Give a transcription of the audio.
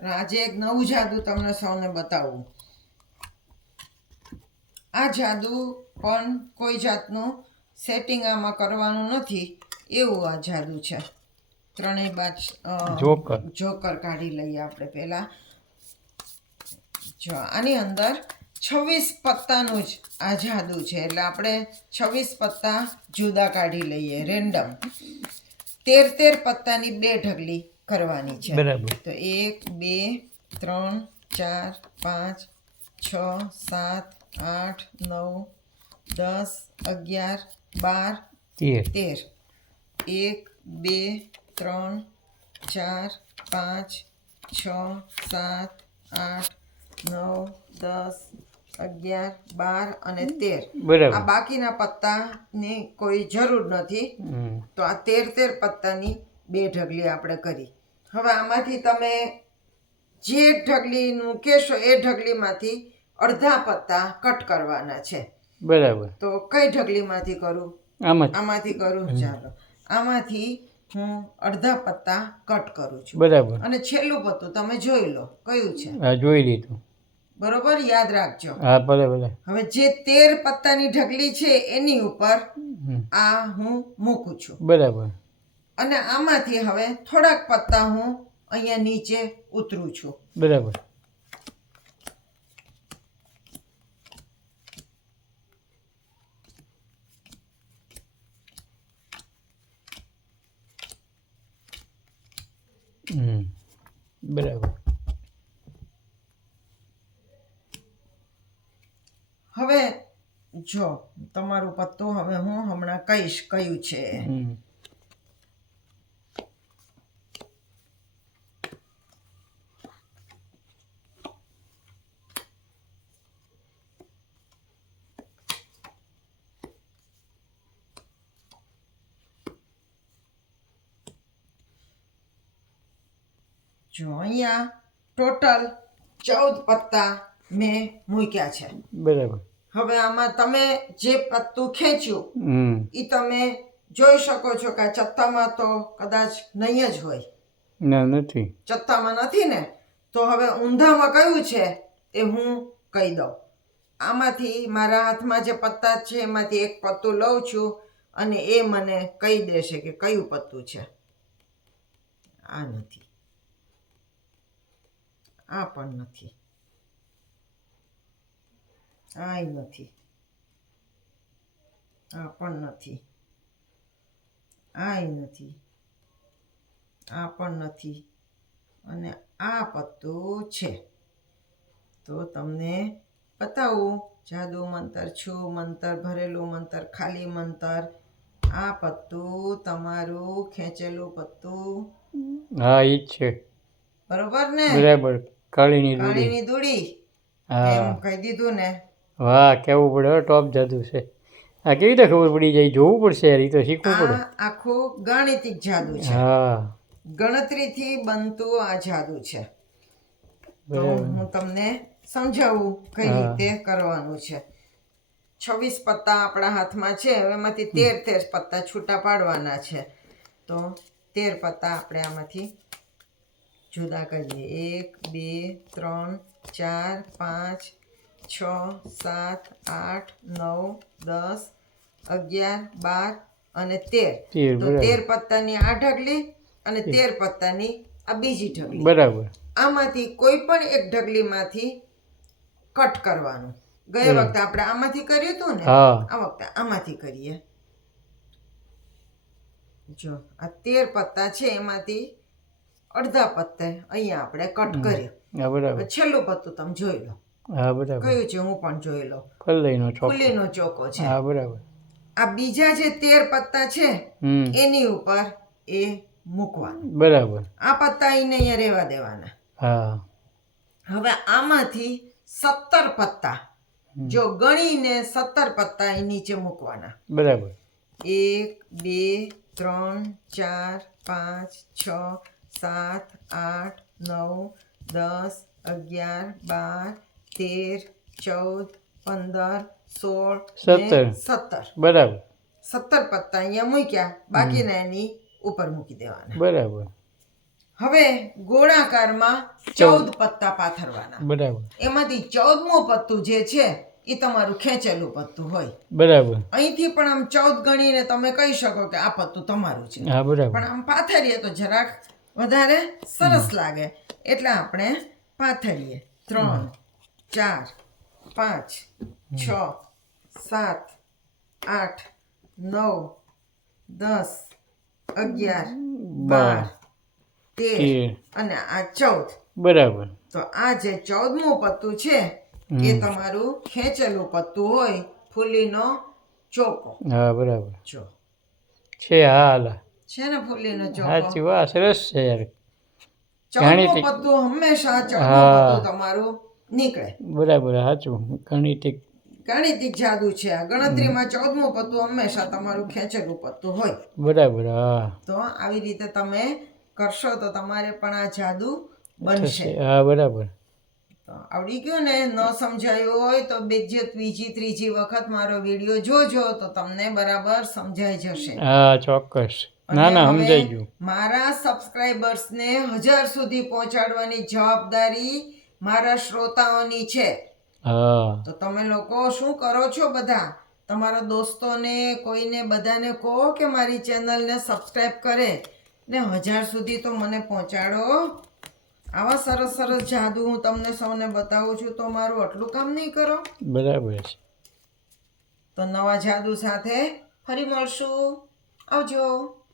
આજે એક નવું જાદુ તમને સૌને બતાવું. આ જાદુ પણ કોઈ જાતનું સેટિંગ આમાં કરવાનું નથી એવું આ જાદુ છે. ત્રણેય બાજ જોકર. જોકર કાઢી લઈએ આપણે પહેલાં. જો આની અંદર છવ્વીસ પત્તાનું જ આ જાદુ છે એટલે આપણે છવ્વીસ પત્તા જુદા કાઢી લઈએ રેન્ડમ. તેર તેર પત્તાની બે ઢગલી. કરવાની છે. બરાબર. તો એક બે ત્રણ ચાર પાંચ છ સાત આઠ નવ દસ અગિયાર બાર તેર. તેર. એક બે ત્રણ ચાર પાંચ છ સાત આઠ નવ દસ અગિયાર બાર અને તેર. આ બાકીના પત્તાની કોઈ જરૂર નથી. તો આ તેર તેર પત્તાની બે ઢગલી આપણે કરી. હવે આમાંથી તમે જે ઢગલીનું કહેશો એ ઢગલીમાંથી અડધા પત્તા કટ કરવાના છે. બરાબર. તો કઈ ઢગલીમાંથી કરું? આમાંથી. કરું? ચાલો. આમાંથી હું અડધા પત્તા કટ કરું છું. બરાબર. અને છેલ્લું પત્તું તમે જોઈ લો. કયું છે? હા જોઈ લીધું. બરોબર? યાદ રાખજો. હા ભલે ભલે. હવે જે તેર પત્તાની ઢગલી છે એની ઉપર આ હું મૂકું છું. બરાબર. અને આમાંથી હવે થોડાક પત્તા હું અહીંયા નીચે ઉતરું છું. બરાબર. બરાબર. હવે જો તમારું પત્તું હવે હું હમણાં કહીશ કયું છે. જો અહીંયા ટોટલ ચૌદ પત્તા મેં મૂક્યા છે. બરાબર. હવે આમાં તમે જે પત્તું ખેંચ્યું એ તમે જોઈ શકો છો કે ચત્તામાં તો કદાચ નહીં જ હોય. ના નથી. ચત્તામાં નથી ને? તો હવે ઊંધામાં કયું છે એ હું કહી દઉં. આમાંથી મારા હાથમાં જે પત્તા છે એમાંથી એક પત્તું લઉં છું અને એ મને કહી દેશે કે કયું પત્તું છે. આ નથી. આ પણ નથી. આય નથી. આ પણ નથી. આય નથી. આ પણ નથી. અને આ પત્તું છે. તો તમને બતાવું. જાદુ મંતર છું મંતર ભરેલું મંતર ખાલી મંતર. આ પત્તું તમારું ખેંચેલું પત્તું. હા ઈ જ છે. બરોબર ને? બરાબર. કાળીની કાળીની દૂડી હા. કહી દીધું ને. વાહ કેવું પડે હો, ટોપ જાદુ છે. આ કેવી રીતે ખબર પડી જાય? જોવું પડશે યાર ઈ તો શીખવું પડે. આ આખું ગાણિતિક જાદુ છે. હા. ગણતરીથી બનતું આ જાદુ છે. તો હું તમને સમજાવું કઈ રીતે કરવાનું છે. છવ્વીસ પત્તા આપણા હાથમાં છે હવે એમાંથી તેર તેર પત્તા છૂટા પાડવાના છે. તો તેર પત્તા આપણે આમાંથી જુદા કરીએ. એક બે ત્રણ ચાર પાંચ છ સાત આઠ નવ દસ અગિયાર બાર અને તેર. તો તેર પત્તાની આ ઢગલી અને તેર પત્તાની આ બીજી ઢગલી. બરાબર. આમાંથી કોઈ પણ એક ઢગલીમાંથી કટ કરવાનું. ગયા વખતે આપણે આમાંથી કર્યું હતું ને? આ વખતે આમાંથી કરીએ. જો આ તેર પત્તા છે એમાંથી અડધા પત્તે અહીંયા આપણે કટ કર્યું બરાબર. છેલ્લું પત્તું તમે જોઈ લો. હા બરાબર. કયું છે હું પણ જોઈ લો ફલ્લીનો ચોકો. ફલ્લીનો ચોકો છે. હા બરાબર. આ બીજા જે તેર પત્તા છે એની ઉપર એ મૂકવાનું. બરાબર. આ પત્તા એને અહીંયા રહેવા દેવાના. હા. હવે આમાંથી સત્તર પત્તા જો ગણીને સત્તર પત્તા એ નીચે મૂકવાના. બરાબર. એક બે ત્રણ ચાર પાંચ છ સાત આઠ નવ દસ અગિયાર બાર તેર ચૌદ પંદર સોળ સત્તર. સત્તર. બરાબર. સત્તર પત્તા અહીંયા મૂક્યા. બાકીના એની ઉપર મૂકી દેવાના. બરાબર. હવે ગોળાકારમાં ચૌદ. પત્તા પાથરવાના. બરાબર. એમાંથી ચૌદમું પત્તું જે છે એ તમારું ખેંચેલું પત્તું હોય. બરાબર. અહીંથી પણ આમ ચૌદ ગણીને તમે કહી શકો કે આ પત્તું તમારું છે. પણ આમ પાથરીએ તો જરાક વધારે સરસ લાગે. એટલે આપણે પાથરીએ. ત્રણ ચાર પાંચ છ સાત આઠ નવ દસ અગિયાર બાર તેર અને આ ચૌદ. બરાબર. તો આ જે ચૌદમું પત્તું છે એ તમારું ખેંચેલું પત્તું હોય ફૂલીનો ચોકો. હા બરાબર. જો. છે હા હાલા. છે ને ફૂલીનો ચોકો સાચી વાહ સરસ છે યાર. ચૌદમું બધું હંમેશા હા. તમારું નીકળે. બરાબર સાચું. ગણિતિક. ગાણિતિક જાદુ છે આ. ગણતરીમાં ચૌદમું પત્તું હંમેશા તમારું ખેંચેલું પત્તું હોય. બરાબર હા. તો આવી રીતે તમે કરશો તો તમારે પણ આ જાદુ બનશે. હા બરાબર. આવડી ગયું ને ન સમજાયું હોય તો બીજી ત્રીજી ત્રીજી વખત મારો વીડિયો જોજો તો તમને બરાબર સમજાઈ જશે. હા ચોક્કસ. ના ના સમજાઈ ગયું. મારા સબસ્ક્રાઇબર્સને હજાર સુધી પહોંચાડવાની જવાબદારી મારા શ્રોતાઓની છે. હા. તો તમે લોકો શું કરો છો બધા? તમારા દોસ્તોને કોઈને બધાને કહો કે મારી ચેનલને સબસ્ક્રાઇબ કરે ને હજાર સુધી તો મને પહોંચાડો. આવા સરસ સરસ જાદુ હું તમને સૌને બતાવું છું તો મારું આટલું કામ નહીં કરો. બરાબર છે. તો નવા જાદુ સાથે ફરી મળશું. આવજો.